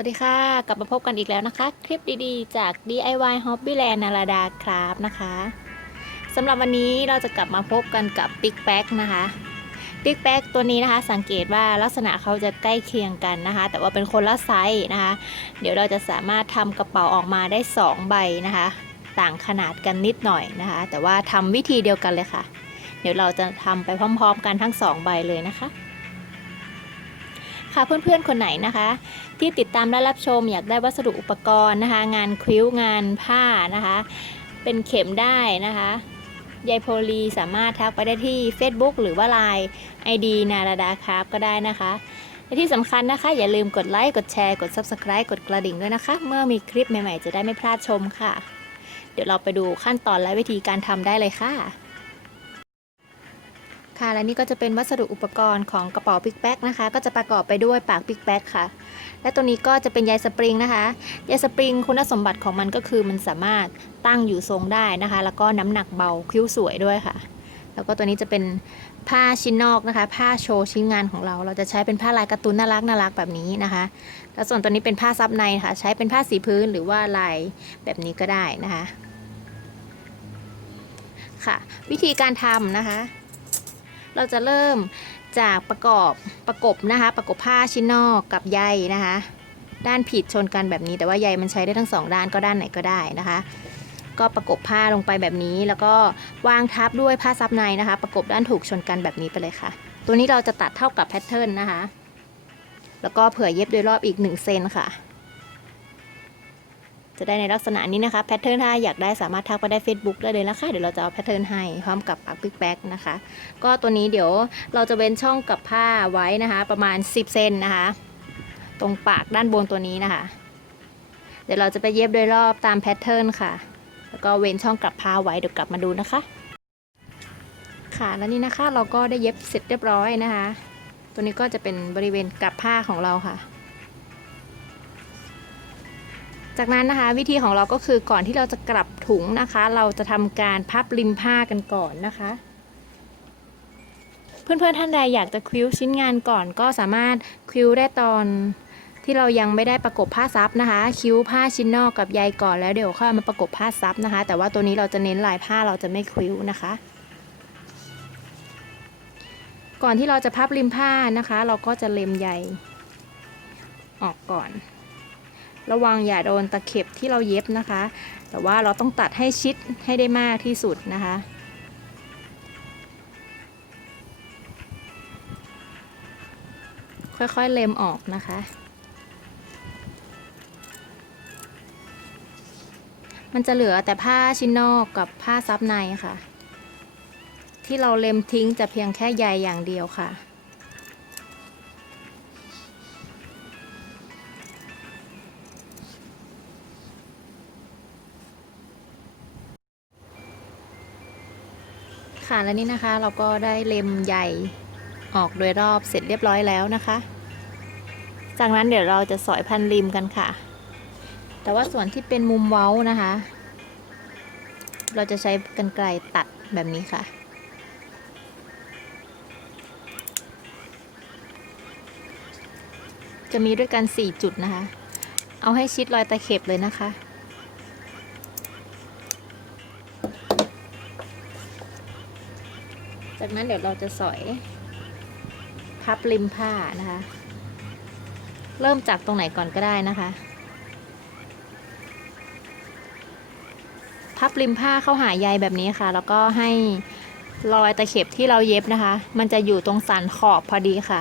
วัสดีค่ะ กลับมาพบกันอีกแล้วนะคะ คลิปดีๆ จาก DIY Hobbyland นาราดาครับนะคะสำหรับวันนี้เราจะกลับมาพบกันกับ Big Bag นะคะ Big Bag ตัวนี้นะคะ สังเกตว่าลักษณะเขาจะใกล้เคียงกันนะคะ แต่ว่าเป็นคนละไซส์นะคะ เดี๋ยวเราจะสามารถทำกระเป๋าออกมาได้ 2 ใบนะคะ ต่างขนาดกันนิดหน่อยนะคะ แต่ว่าทำวิธีเดียวกันเลยค่ะ เดี๋ยวเราจะทำไปพร้อม ๆ กันทั้ง 2 ใบเลยนะคะ ค่ะเพื่อนๆคนไหนนะคะ ที่ติดตามและรับชม อยากได้วัสดุอุปกรณ์นะคะ งานคริ้วงานผ้านะคะ เป็นเข็มได้นะคะยายโพลีสามารถทักไปได้ที่ Facebook หรือว่า Line ID นาราดาครับก็ได้นะคะและที่สำคัญนะคะ อย่าลืมกดไลค์กดแชร์กด Subscribe กดกระดิ่งด้วยนะคะ เมื่อมีคลิปใหม่ๆ จะได้ไม่พลาดชมค่ะ เดี๋ยวเราไปดูขั้นตอนและวิธีการทำได้เลยค่ะ ค่ะและนี่ก็จะเป็นวัสดุอุปกรณ์ของกระเป๋าปิกแบ็กนะคะ ก็จะประกอบไปด้วยปากปิกแบ็กค่ะ และตัวนี้ก็จะเป็นใยสปริงนะคะใยสปริงคุณสมบัติของมันก็คือมันสามารถตั้งอยู่ทรงได้นะคะ แล้วก็น้ำหนักเบาคิ้วสวยด้วยค่ะ แล้วก็ตัวนี้จะเป็นผ้าชิ้นนอกนะคะ ผ้าโชว์ชิ้นงานของเรา เราจะใช้เป็นผ้าลายการ์ตูนน่ารักน่ารักแบบนี้นะคะ แล้วส่วนตัวนี้เป็นผ้าซับในค่ะ ใช้เป็นผ้าสีพื้นหรือว่าลายแบบนี้ก็ได้นะคะ ค่ะ วิธีการทำนะคะ เราจะเริ่มจากประกอบประกบนะคะ ประกบผ้าชิ้นนอกกับใยนะคะ ด้านผิดชนกันแบบนี้ แต่ว่าใยมันใช้ได้ทั้งสองด้านก็ด้านไหนก็ได้นะคะ ก็ประกบผ้าลงไปแบบนี้ แล้วก็วางทับด้วยผ้าซับในนะคะ ประกบด้านถูกชนกันแบบนี้ไปเลยค่ะ ตัวนี้เราจะตัดเท่ากับแพทเทิร์นนะคะ แล้วก็เผื่อเย็บโดยรอบอีก1เซนค่ะ จะได้ในลักษณะนี้นะคะแพทเทิร์นถ้าอยากได้สามารถทักไปได้ Facebook ได้เลยนะคะ เดี๋ยวเราจะเอาแพทเทิร์นให้พร้อมกับปักปิ๊กแบ็กนะคะ ก็ตัวนี้เดี๋ยวเราจะเว้นช่องกับผ้าไว้นะคะ ประมาณ 10 เซนนะคะ ตรงปากด้านบนตัวนี้นะคะ เดี๋ยวเราจะไปเย็บโดยรอบตามแพทเทิร์นค่ะ แล้วก็เว้นช่องกับผ้าไว้เดี๋ยวกลับมาดูนะคะ ค่ะแล้วนี่นะคะเราก็ได้เย็บเสร็จเรียบร้อยนะคะ ตัวนี้ก็จะเป็นบริเวณกับผ้าของเราค่ะ จากนั้นนะคะวิธีของเราก็คือก่อนที่เราจะกลับถุงนะคะ เราจะทำการพับริมผ้ากันก่อนนะคะ เพื่อนๆท่านใดอยากจะคิ้วชิ้นงานก่อนก็สามารถคิ้วได้ตอนที่เรายังไม่ได้ประกบผ้าซับนะคะ คิ้วผ้าชิ้นนอกกับใยก่อนแล้วเดี๋ยวค่อยมาประกบผ้าซับนะคะ แต่ว่าตัวนี้เราจะเน้นลายผ้าเราจะไม่คิ้วนะคะ ก่อนที่เราจะพับริมผ้านะคะ เราก็จะเล็มใยออกก่อน ระวังอย่าโดนตะเข็บที่เราเย็บนะคะ แต่ว่าเราต้องตัดให้ชิดให้ได้มากที่สุดนะคะค่อยๆ เล็มออกนะคะ มันจะเหลือแต่ผ้าชิ้นนอกกับผ้าซับในค่ะ ที่เราเล็มทิ้งจะเพียงแค่ใยอย่างเดียวค่ะ ค่ะและนี่นะคะเราก็ได้เล็มใหญ่ออกโดยรอบเสร็จเรียบร้อยแล้วนะคะ จากนั้นเดี๋ยวเราจะสอยพันริมกันค่ะ แต่ว่าส่วนที่เป็นมุมเว้านะคะ เราจะใช้กรรไกรตัดแบบนี้ค่ะ จะมีด้วยกัน 4 จุดนะคะ เอาให้ชิดรอยตะเข็บเลยนะคะ จากนั้นเดี๋ยวเราจะสอยพับริมผ้านะคะ เริ่มจากตรงไหนก่อนก็ได้นะคะ พับริมผ้าเข้าหาใยแบบนี้ค่ะ แล้วก็ให้รอยตะเข็บที่เราเย็บนะคะ มันจะอยู่ตรงสันขอบพอดีค่ะ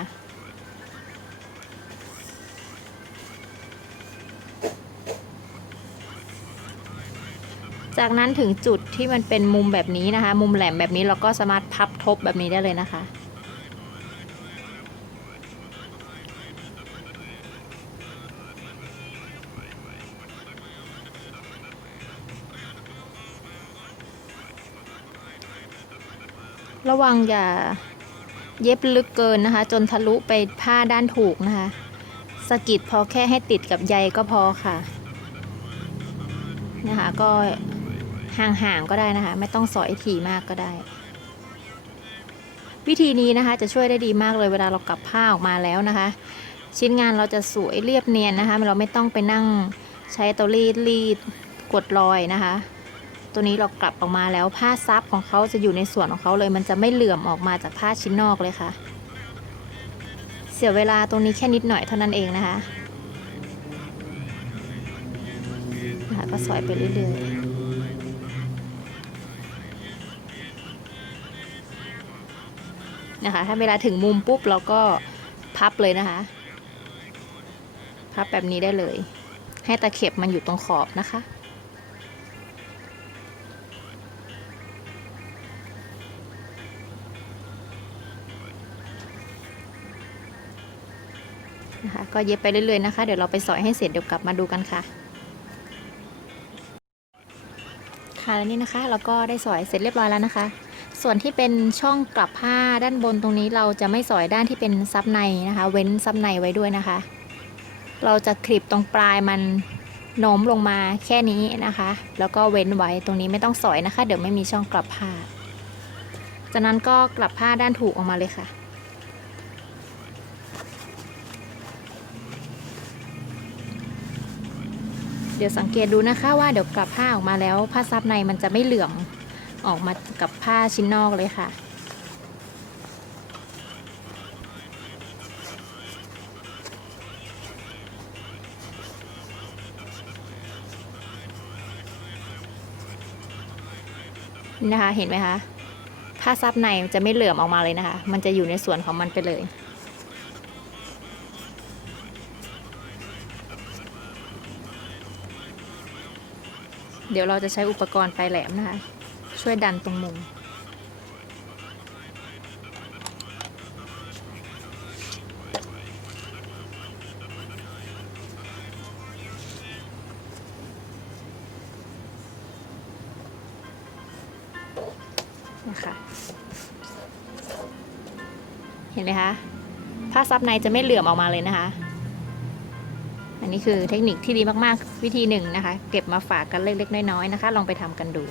จากนั้นถึงจุดที่มันเป็นมุมแบบนี้นะคะ มุมแหลมแบบนี้เราก็สามารถพับทบแบบนี้ได้เลยนะคะ ระวังอย่าเย็บลึกเกินนะคะ จนทะลุไปผ้าด้านถูกนะคะสะกิดพอแค่ให้ติดกับใยก็พอค่ะนะคะก็ ห่างๆก็ได้นะคะ ไม่ต้องสอยถี่มากก็ได้ วิธีนี้นะคะจะช่วยได้ดีมากเลยเวลาเรากลับผ้าออกมาแล้วนะคะ ชิ้นงานเราจะสวยเรียบเนียนนะคะ เราไม่ต้องไปนั่งใช้เตารีดรีดกดรอยนะคะ ตัวนี้เรากลับออกมาแล้วผ้าซับของเขาจะอยู่ในส่วนของเขาเลย มันจะไม่เหลื่อมออกมาจากผ้าชิ้นนอกเลยค่ะ เสียเวลาตรงนี้แค่นิดหน่อยเท่านั้นเองนะคะนะคะก็สอยไปเรื่อยๆ นะคะ ถ้าเวลาถึงมุมปุ๊บเราก็พับเลยนะคะ พับแบบนี้ได้เลย ให้ตะเข็บมันอยู่ตรงขอบนะคะ นะคะ ก็เย็บไปเรื่อยๆนะคะ เดี๋ยวเราไปสอยให้เสร็จเดี๋ยวกลับมาดูกันค่ะค่ะแล้วนี่นะคะ เราก็ได้สอยเสร็จเรียบร้อยแล้วนะคะ ส่วนที่เป็นช่องกลับผ้าด้านบนตรงนี้เราจะไม่สอยด้านที่เป็นซับในนะคะ เว้นซับในไว้ด้วยนะคะ เราจะคลิปตรงปลายมันโน้มลงมาแค่นี้นะคะ แล้วก็เว้นไว้ตรงนี้ไม่ต้องสอยนะคะ เดี๋ยวไม่มีช่องกลับผ้า จากนั้นก็กลับผ้าด้านถูกออกมาเลยค่ะ เดี๋ยวสังเกตดูนะคะว่าเดี๋ยวกลับผ้าออกมาแล้วผ้าซับในมันจะไม่เหลือม ออกมากับผ้าชิ้นนอกเลยค่ะ นะคะเห็นไหมคะผ้าซับในมันจะไม่เหลื่อมออกมาเลยนะคะ มันจะอยู่ในส่วนของมันไปเลยเดี๋ยวเราจะใช้อุปกรณ์ปลายแหลมนะคะ ช่วยดันตรงมุม นะคะเห็นไหมคะผ้าซับในจะไม่เหลื่อมออกมาเลยนะคะ อันนี้คือเทคนิคที่ดีมาก ๆ วิธีหนึ่งนะคะ เก็บมาฝากกันเล็ก ๆ น้อย ๆ นะคะ ลองไปทำกันดู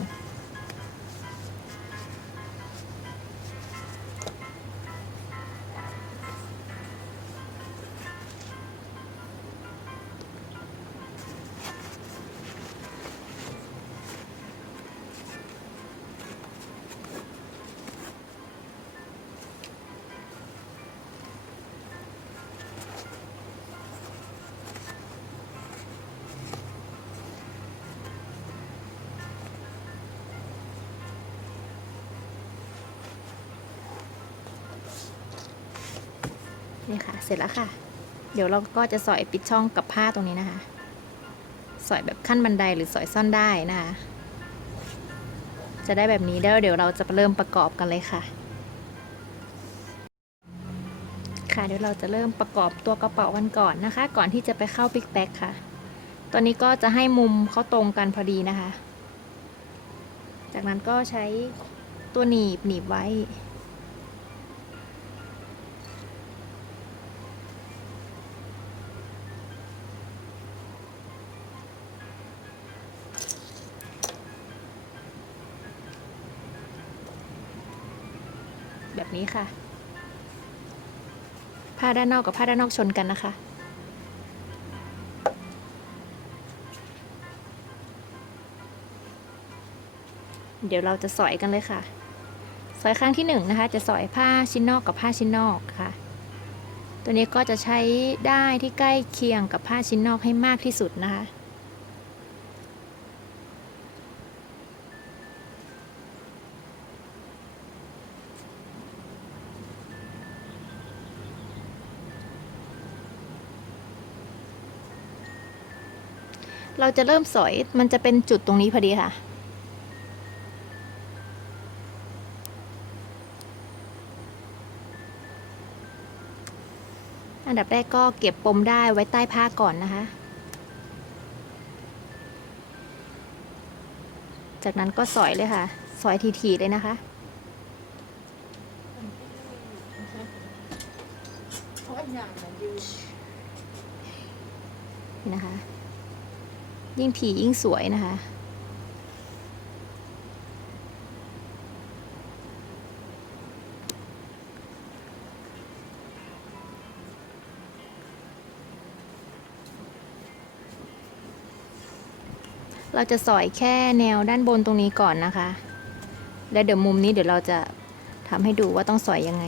นี่ค่ะ เสร็จแล้วค่ะ เดี๋ยวเราก็จะสอยปิดช่องกับผ้าตรงนี้นะคะ สอยแบบขั้นบันไดหรือสอยซ่อนได้นะคะ จะได้แบบนี้แล้วเดี๋ยวเราจะเริ่มประกอบกันเลยค่ะ ค่ะเดี๋ยวเราจะเริ่มประกอบตัวกระเป๋ากันก่อนนะคะ ก่อนที่จะไปเข้าปิกแบ็คค่ะ ตอนนี้ก็จะให้มุมเขาตรงกันพอดีนะคะ จากนั้นก็ใช้ตัวหนีบหนีบไว้ แบบนี้ค่ะ ผ้าด้านนอกกับผ้าด้านนอกชนกันนะคะ เดี๋ยวเราจะสอยกันเลยค่ะ สอยครั้งที่หนึ่งนะคะ จะสอยผ้าชิ้นนอกกับผ้าชิ้นนอกค่ะ ตัวนี้ก็จะใช้ได้ายที่ใกล้เคียงกับผ้าชิ้นนอกให้มากที่สุดนะคะ เราจะเริ่มสอยมันจะเป็นจุดตรงนี้พอดีค่ะ อันดับแรกก็เก็บปมได้ไว้ใต้ผ้าก่อนนะคะ จากนั้นก็สอยเลยค่ะ สอยทีๆเลยนะคะ ยิ่งถี่ยิ่งสวยนะคะ เราจะสอยแค่แนวด้านบนตรงนี้ก่อนนะคะ และเดี๋ยวมุมนี้เดี๋ยวเราจะทำให้ดูว่าต้องสอยยังไง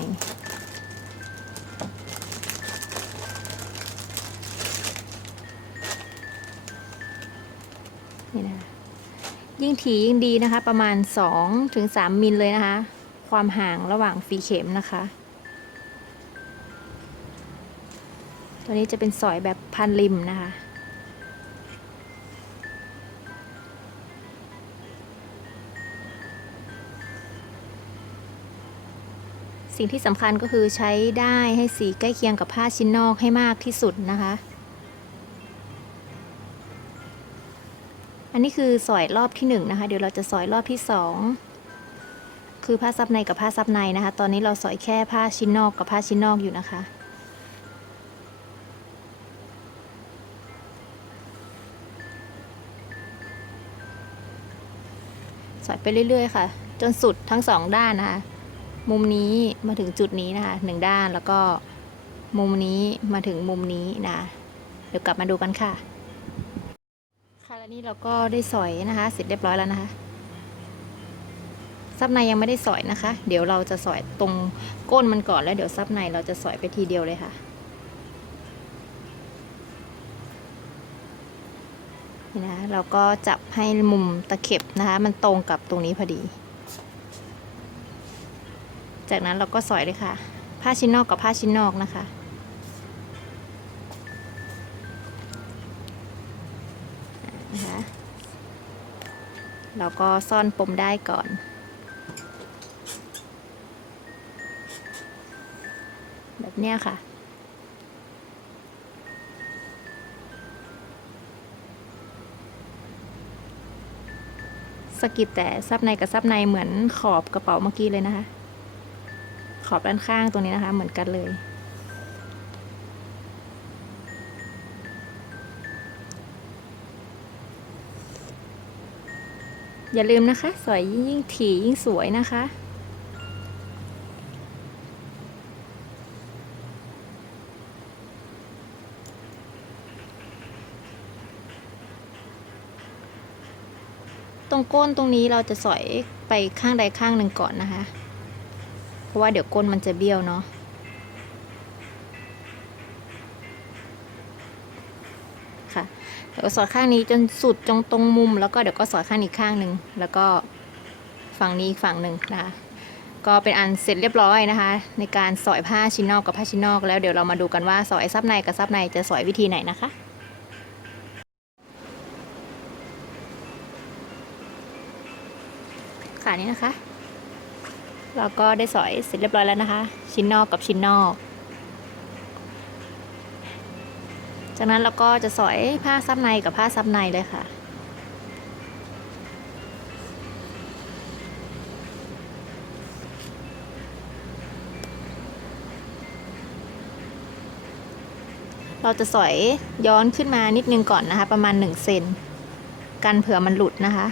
ยิ่งถี่ยิ่งดีนะคะ ประมาณ2-3ถึง3มิลเลยนะคะ ความห่างระหว่างฝีเข็มนะคะ ตัวนี้จะเป็นสอยแบบพันริมนะคะสิ่งที่สำคัญก็คือใช้ได้ให้สีใกล้เคียงกับผ้าชิ้นนอกให้มากที่สุดนะคะ นนี้คือสอยรอบที่หนึ่งนะคะ เดี๋ยวเราจะสอยรอบที่สองคือผ้าซับในกับผ้าซับในนะคะ ตอนนี้เราสอยแค่ผ้าชิ้นนอกกับผ้าชิ้นนอกอยู่นะคะสอยไปเรื่อย ๆ ค่ะ จนสุดทั้งสองด้านนะคะ มุมนี้มาถึงจุดนี้นะคะหนึ่งด้านแล้วก็มุมนี้มาถึงมุมนี้นะ เดี๋ยวกลับมาดูกันค่ะ นี่เราก็ได้สอยนะคะ เสร็จเรียบร้อยแล้วนะคะซับในยังไม่ได้สอยนะคะ เดี๋ยวเราจะสอยตรงก้นมันก่อนแล้วเดี๋ยวซับในเราจะสอยไปทีเดียวเลยค่ะนี่นะเราก็จับให้มุมตะเข็บนะคะ มันตรงกับตรงนี้พอดี จากนั้นเราก็สอยเลยค่ะ ผ้าชิ้นนอกกับผ้าชิ้นนอกนะคะ เราก็ซ่อนปมได้ก่อน แบบเนี้ยค่ะ สกิดแต่ซับในกับซับในเหมือนขอบกระเป๋าเมื่อกี้เลยนะคะ ขอบด้านข้างตรงนี้นะคะ เหมือนกันเลย อย่าลืมนะคะ สวยยิ่งถี่ยิ่งสวยนะคะ ตรงก้นตรงนี้เราจะสอยไปข้างใดข้างหนึ่งก่อนนะคะ เพราะว่าเดี๋ยวก้นมันจะเบี้ยวเนาะค่ะ เดี๋ยวสอดข้างนี้จนสุดจงตรงมุม แล้วก็เดี๋ยวก็สอดข้างอีกข้างหนึ่งแล้วก็ฝั่งนี้อีกฝั่งหนึ่งนะคะก็เป็นอันเสร็จเรียบร้อยนะคะ ในการสอยผ้าชิ้นนอกกับผ้าชิ้นนอกแล้วเดี๋ยวเรามาดูกันว่าสอยซับในกับซับในจะสอยวิธีไหนนะคะค่ะนี่นะคะ เราก็ได้สอยเสร็จเรียบร้อยแล้วนะคะ ชิ้นนอกกับชิ้นนอก จากนั้นเราก็จะสอยผ้าซับในกับผ้าซับในเลยค่ะ เราจะสอยย้อนขึ้นมานิดนึงก่อนนะคะ ประมาณ 1 เซนกันเผื่อมันหลุดนะคะ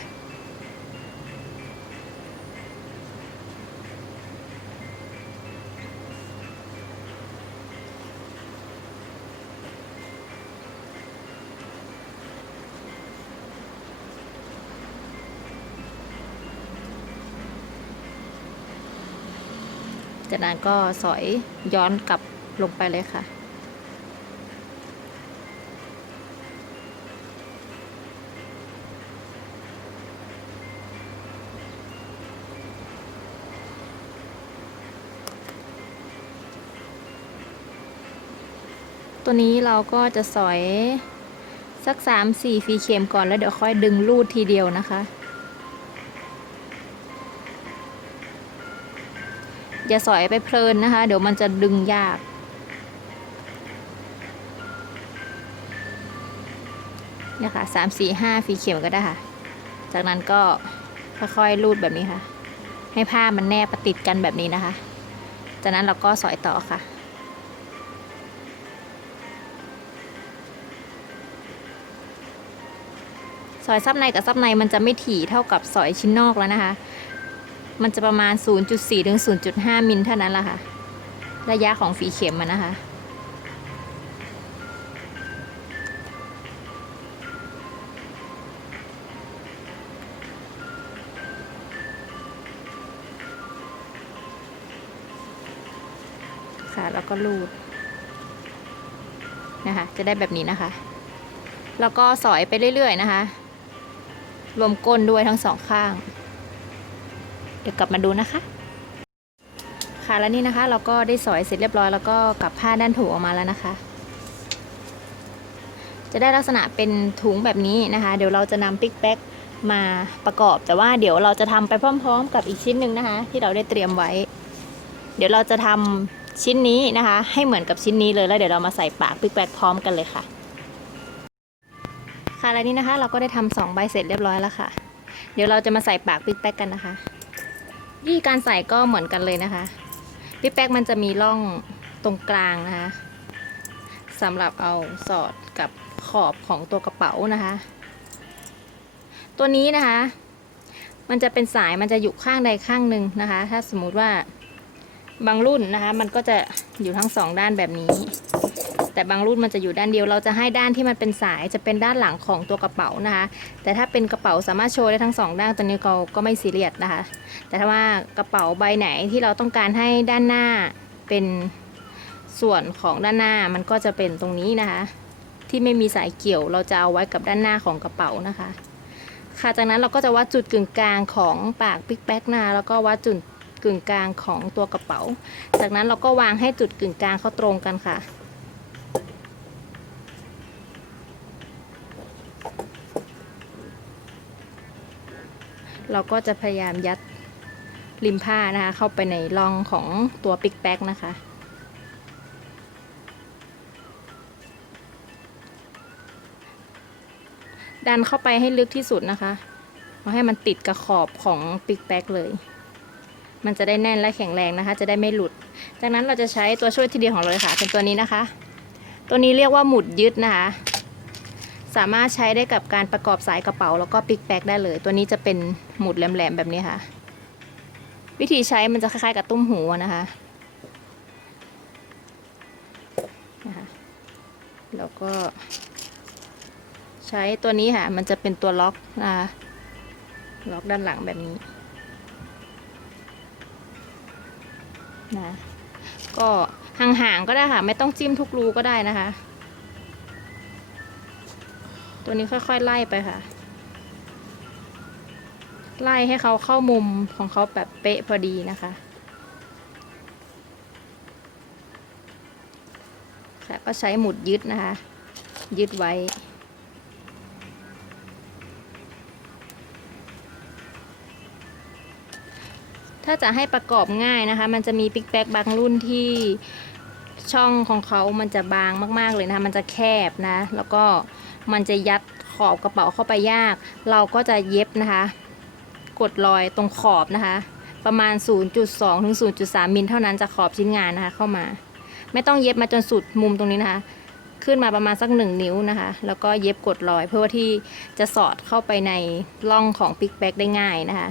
จากนั้นก็สอยย้อนกลับลงไปเลยค่ะ ตัวนี้เราก็จะสอยสัก 3-4 ฟีเข็มก่อนแล้วเดี๋ยวค่อยดึงลูดทีเดียวนะคะ อย่าสอยไปเพลินนะคะ เดี๋ยวมันจะดึงยาก เนี่ยค่ะสามสี่ห้าฟีเข็มก็ได้ค่ะ จากนั้นก็ค่อยๆรูดแบบนี้ค่ะ ให้ผ้ามันแนบประติดกันแบบนี้นะคะ จากนั้นเราก็สอยต่อค่ะสอยซับในกับซับในมันจะไม่ถี่เท่ากับสอยชิ้นนอกแล้วนะคะ มันจะประมาณ 0.4 ถึง 0.5 มิลเท่านั้นละค่ะ ระยะของฝีเข็มมันนะคะ ค่ะ แล้วก็ลูดนะคะ จะได้แบบนี้นะคะ แล้วก็สอยไปเรื่อยๆนะคะ รวมก้นด้วยทั้งสองข้าง ดี๋ยวกลับมาดูนะคะ ค่ะแล้วนี่นะคะ เราก็ได้สอยเสร็จเรียบร้อยแล้วก็กลับผ้าด้านถูออกมาแล้วนะคะ จะได้ลักษณะเป็นถุงแบบนี้นะคะ เดี๋ยวเราจะนำปิกแบ็กมาประกอบ แต่ว่าเดี๋ยวเราจะทำไปพร้อม ๆ กับอีกชิ้นหนึ่งนะคะ ที่เราได้เตรียมไว้ เดี๋ยวเราจะทำชิ้นนี้นะคะ ให้เหมือนกับชิ้นนี้เลยแล้วเดี๋ยวเรามาใส่ปากปิกแบ็กพร้อมกันเลยค่ะค่ะแล้วนี่นะคะ เราก็ได้ทำสองใบเสร็จเรียบร้อยแล้วค่ะ เดี๋ยวเราจะมาใส่ปากปิกแบ็กกันนะคะ วิธีการใส่ก็เหมือนกันเลยนะคะปิกแบ็กมันจะมีร่องตรงกลางนะคะสำหรับเอาสอดกับขอบของตัวกระเป๋านะคะ ตัวนี้นะคะ มันจะเป็นสายมันจะอยู่ข้างใดข้างหนึ่งนะคะ ถ้าสมมุติว่าบางรุ่นนะคะ มันก็จะอยู่ทั้งสองด้านแบบนี้ แต่บางรุ่นมันจะอยู่ด้านเดียวเราจะให้ด้านที่มันเป็นสายจะเป็นด้านหลังของตัวกระเป๋านะคะ แต่ถ้าเป็นกระเป๋าสามารถโชว์ได้ทั้งสองด้านตัวนี้เราก็ไม่ซีเรียสนะคะ แต่ถ้าว่ากระเป๋าใบไหนที่เราต้องการให้ด้านหน้าเป็นส่วนของด้านหน้ามันก็จะเป็นตรงนี้นะคะ ที่ไม่มีสายเกี่ยวเราจะเอาไว้กับด้านหน้าของกระเป๋านะคะ ค่ะจากนั้นเราก็จะวัดจุดกึ่งกลางของปากปิกแบ็กนะแล้วก็วัดจุดกึ่งกลางของตัวกระเป๋า จากนั้นเราก็วางให้จุดกึ่งกลางเขาตรงกันค่ะ เราก็จะพยายามยัดริมผ้านะคะ เข้าไปในร่องของตัวปิกแบ็กนะคะ ดันเข้าไปให้ลึกที่สุดนะคะเอาให้มันติดกับขอบของปิกแบ็กเลย มันจะได้แน่นและแข็งแรงนะคะ จะได้ไม่หลุด จากนั้นเราจะใช้ตัวช่วยทีเดียวของเราเลยค่ะ เป็นตัวนี้นะคะ ตัวนี้เรียกว่าหมุดยึดนะคะ สามารถใช้ได้กับการประกอบสายกระเป๋าแล้วก็ปิกแบ็กได้เลย ตัวนี้จะเป็น หมุดแหลมๆแบบนี้ค่ะ วิธีใช้มันจะคล้ายๆกับตุ้มหูนะคะนะคะแล้วก็ ใช้ตัวนี้ค่ะ มันจะเป็นตัวล็อกนะคะล็อกด้านหลังแบบนี้นะก็ห่างๆก็ได้ค่ะ ไม่ต้องจิ้มทุกรูก็ได้นะคะ ตัวนี้ค่อยๆไล่ไปค่ะ ไล่ให้เขาเข้ามุมของเขาแบบเป๊ะพอดีนะคะค่ะก็ใช้หมุดยึดนะคะ ยึดไว้ถ้าจะให้ประกอบง่ายนะคะ มันจะมีปิกแบ็กบางรุ่นที่ช่องของเขามันจะบางมาก ๆ เลยนะคะ มันจะแคบนะ แล้วก็มันจะยัดขอบกระเป๋าเข้าไปยาก เราก็จะเย็บนะคะ กดรอยตรงขอบนะคะ ประมาณ 0.2 ถึง 0.3 มิลเท่านั้นจะขอบชิ้นงานนะคะ เข้ามา ไม่ต้องเย็บมาจนสุดมุมตรงนี้นะคะ ขึ้นมาประมาณสักหนึ่งนิ้วนะคะ แล้วก็เย็บกดรอยเพื่อที่จะสอดเข้าไปในร่องของปิกแบ็กได้ง่ายนะคะ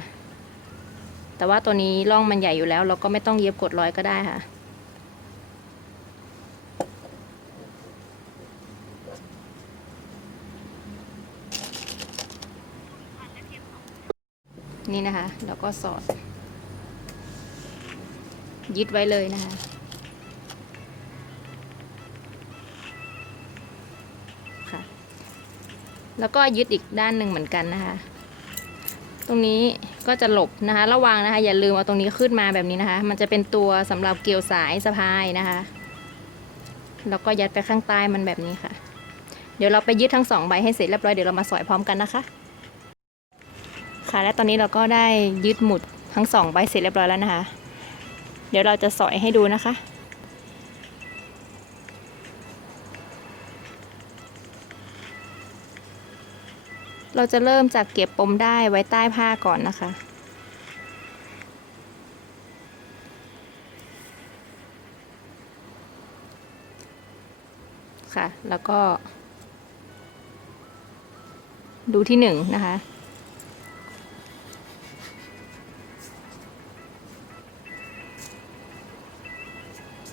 แต่ว่าตัวนี้ร่องมันใหญ่อยู่แล้ว เราก็ไม่ต้องเย็บกดรอยก็ได้ค่ะ นี่นะคะแล้วก็สอด ยึดไว้เลยนะคะ ค่ะ แล้วก็ยึดอีกด้านหนึ่งเหมือนกันนะคะ ตรงนี้ก็จะหลบนะคะ ระวังนะคะ อย่าลืมเอาตรงนี้ขึ้นมาแบบนี้นะคะ มันจะเป็นตัวสำหรับเกี่ยวสายสะพายนะคะ แล้วก็ยัดไปข้างใต้มันแบบนี้ค่ะ เดี๋ยวเราไปยึดทั้งสองใบให้เสร็จเรียบร้อยเดี๋ยวเรามาสอยพร้อมกันนะคะค่ะ และตอนนี้เราก็ได้ยึดหมุดทั้งสองใบเสร็จเรียบร้อยแล้วนะคะ เดี๋ยวเราจะสอยให้ดูนะคะเราจะเริ่มจากเก็บปมได้ไว้ใต้ผ้าก่อนนะคะ ค่ะ แล้วก็ ดูที่หนึ่งนะคะ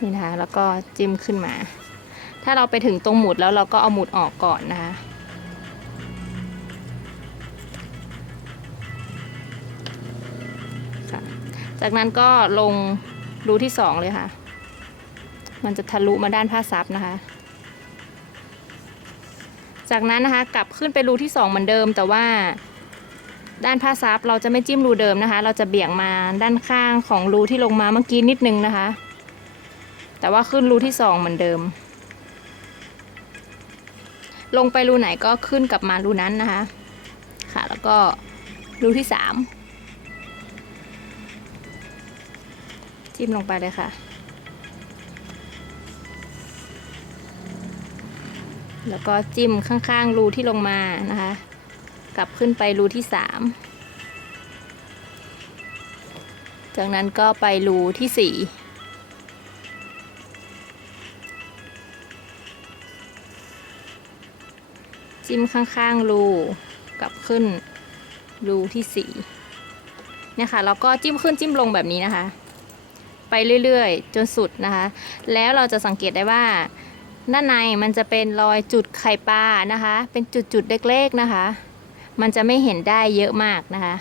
นี่นะคะแล้วก็จิ้มขึ้นมา ถ้าเราไปถึงตรงหมุดแล้วเราก็เอาหมุดออกก่อนนะคะจากนั้นก็ลงรูที่สองเลยค่ะ มันจะทะลุมาด้านผ้าซับนะคะ จากนั้นนะคะกลับขึ้นไปรูที่สองเหมือนเดิม แต่ว่าด้านผ้าซับเราจะไม่จิ้มรูเดิมนะคะ เราจะเบี่ยงมาด้านข้างของรูที่ลงมาเมื่อกี้นิดนึงนะคะ แต่ว่าขึ้นรูที่สองเหมือนเดิม ลงไปรูไหนก็ขึ้นกลับมารูนั้นนะคะ ค่ะ แล้วก็รูที่สามจิ้มลงไปเลยค่ะ แล้วก็จิ้มข้างๆ รูที่ลงมานะคะ กลับขึ้นไปรูที่สามจากนั้นก็ไปรูที่สี่ จิ้มข้างๆรูกลับขึ้นรูที่สี่เนี่ยค่ะแล้วก็จิ้มขึ้นจิ้มลงแบบนี้นะคะ ไปเรื่อยๆ จนสุดนะคะ แล้วเราจะสังเกตได้ว่า ด้านในมันจะเป็นรอยจุดไข่ปลานะคะ เป็นจุดๆเล็กๆนะคะ มันจะไม่เห็นได้เยอะมากนะคะ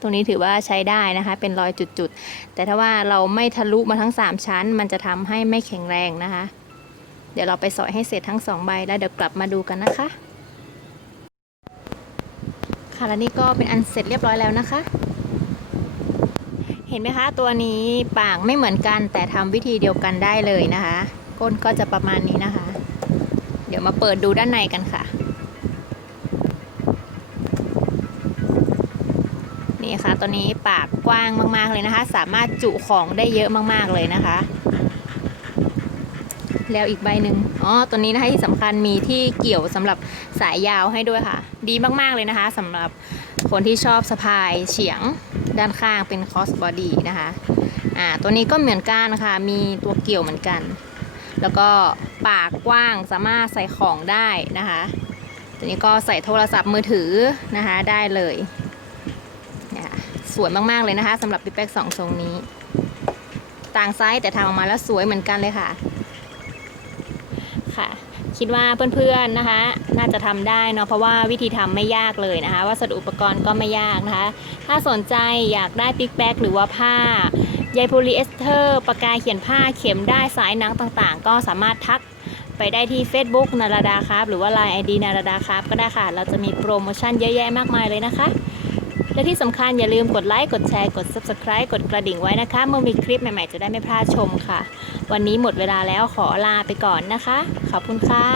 ตรงนี้ถือว่าใช้ได้นะคะ เป็นรอยจุดๆ แต่ถ้าว่าเราไม่ทะลุมาทั้ง 3 ชั้น มันจะทำให้ไม่แข็งแรงนะคะ เดี๋ยวเราไปสอยให้เสร็จทั้ง2ใบแล้วเดี๋ยวกลับมาดูกันนะคะ ค่ะแล้วนี่ก็เป็นอันเสร็จเรียบร้อยแล้วนะคะ เห็นไหมคะตัวนี้ปากไม่เหมือนกัน แต่ทำวิธีเดียวกันได้เลยนะคะ ก้นก็จะประมาณนี้นะคะ เดี๋ยวมาเปิดดูด้านในกันค่ะ นี่ค่ะตัวนี้ปากกว้างมากๆเลยนะคะ สามารถจุของได้เยอะมากๆเลยนะคะ แล้วอีกใบหนึ่งอ๋อตัวนี้นะคะที่สำคัญมีที่เกี่ยวสำหรับสายยาวให้ด้วยค่ะ ดีมากๆเลยนะคะสำหรับคนที่ชอบสะพายเฉียงด้านข้างเป็นคอสบอดี้นะคะอ่าตัวนี้ก็เหมือนกันค่ะมีตัวเกี่ยวเหมือนกัน แล้วก็ปากกว้างสามารถใส่ของได้นะคะ ตัวนี้ก็ใส่โทรศัพท์มือถือนะคะได้เลยนี่ค่ะสวยมากๆเลยนะคะสำหรับปิ๊กแป๊กสองทรงนี้ ต่างไซส์แต่ทำออกมาแล้วสวยเหมือนกันเลยค่ะ ค่ะ คิดว่าเพื่อนๆนะคะ น่าจะทำได้เนาะเพราะว่าวิธีทำไม่ยากเลยนะคะ วัสดุอุปกรณ์ก็ไม่ยากนะคะ ถ้าสนใจอยากได้ปิกแบกหรือว่าผ้าใยโพลีเอสเตอร์ปากกาเขียนผ้าเข็มได้สายหนังต่างๆ ก็สามารถทักไปได้ที่ Facebook นาราดาครับ หรือว่า Line ID นาราดาครับก็ได้ค่ะ เราจะมีโปรโมชั่นเยอะแยะมากมายเลยนะคะ และที่สำคัญอย่าลืมกดไลค์กดแชร์กด Subscribe กดกระดิ่งไว้นะคะ เมื่อมีคลิปใหม่ๆ จะได้ไม่พลาดชมค่ะ วันนี้หมดเวลาแล้วขอลาไปก่อนนะคะ ขอบคุณค่ะ